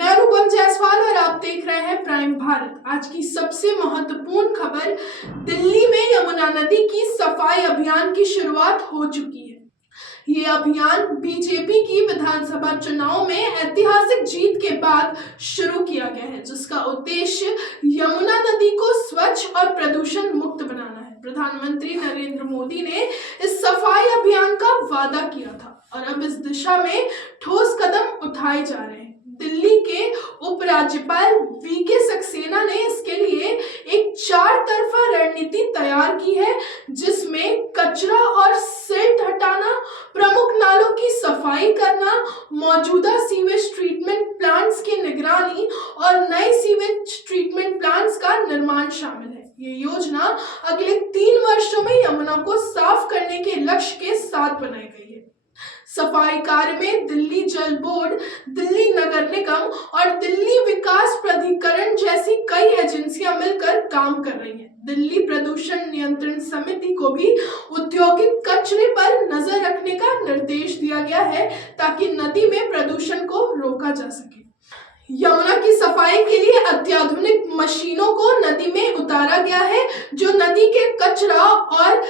मैं अनुपम जायसवाल और आप देख रहे हैं प्राइम भारत। आज की सबसे महत्वपूर्ण खबर, दिल्ली में यमुना नदी की सफाई अभियान की शुरुआत हो चुकी है। ये अभियान बीजेपी की विधानसभा चुनाव में ऐतिहासिक जीत के बाद शुरू किया गया है, जिसका उद्देश्य यमुना नदी को स्वच्छ और प्रदूषण मुक्त बनाना है। प्रधानमंत्री नरेंद्र मोदी ने इस सफाई अभियान का वादा किया था और अब इस दिशा में ठोस कदम उठाए जा रहे हैं। दिल्ली के उपराज्यपाल वीके सक्सेना ने इसके लिए एक 4 तरफा रणनीति तैयार की है, जिसमें कचरा और सिल्ट हटाना, प्रमुख नालों की सफाई करना, मौजूदा सीवेज ट्रीटमेंट प्लांट्स की निगरानी और नए सीवेज ट्रीटमेंट प्लांट्स का निर्माण शामिल है। ये योजना अगले 3 वर्षों में यमुना को साफ करने के लक्ष्य के साथ बनाई गई है। सफाई कार्य में दिल्ली जल बोर्ड, दिल्ली नगर निगम और दिल्ली विकास प्राधिकरण जैसी कई एजेंसियां मिलकर काम कर रही हैं। दिल्ली प्रदूषण नियंत्रण समिति को भी औद्योगिक कचरे पर नजर रखने का निर्देश दिया गया है, ताकि नदी में प्रदूषण को रोका जा सके। यमुना की सफाई के लिए अत्याधुनिक मशीनों को नदी में उतारा गया है, जो नदी के कचरा और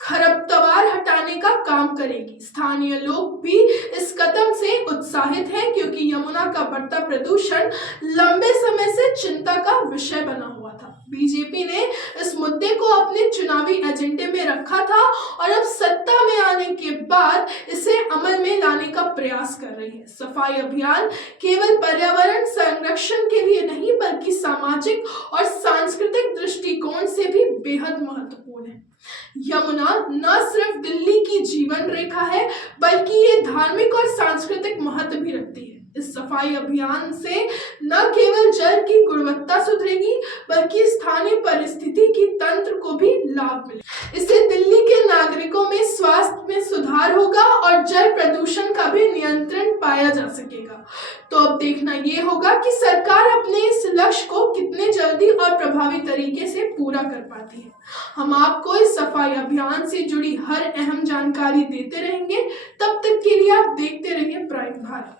खरपतवार हटाने का काम करेगी। स्थानीय लोग भी इस कदम से उत्साहित हैं, क्योंकि यमुना का बढ़ता प्रदूषण लंबे समय से चिंता का विषय बना हुआ था। बीजेपी ने इस मुद्दे को अपने चुनावी एजेंडे में रखा था और अब सत्ता में आने के बाद इसे अमल में लाने का प्रयास कर रही है। सफाई अभियान केवल पर्यावरण संरक्षण के लिए नहीं, बल्कि सामाजिक और सांस्कृतिक दृष्टिकोण से भी बेहद महत्वपूर्ण है। यमुना न सिर्फ दिल्ली की जीवन रेखा है, बल्कि ये धार्मिक और सांस्कृतिक महत्व भी रखती है। इस सफाई अभियान से न केवल जल की गुणवत्ता सुधरेगी, बल्कि स्थानीय परिस्थिति की तंत्र को भी लाभ मिलेगा। इससे दिल्ली के नागरिकों में स्वास्थ्य में सुधार होगा और जल प्रदूषण का भी नियंत्रण पाया जा सकेगा। तो अब देखना ये होगा कि सरकार अपने इस लक्ष्य को कितने जल्दी और प्रभावी तरीके से पूरा कर पाती है। हम आपको इस सफाई अभियान से जुड़ी हर अहम जानकारी देते रहेंगे। तब तक के लिए आप देखते रहिए प्राइम भारत।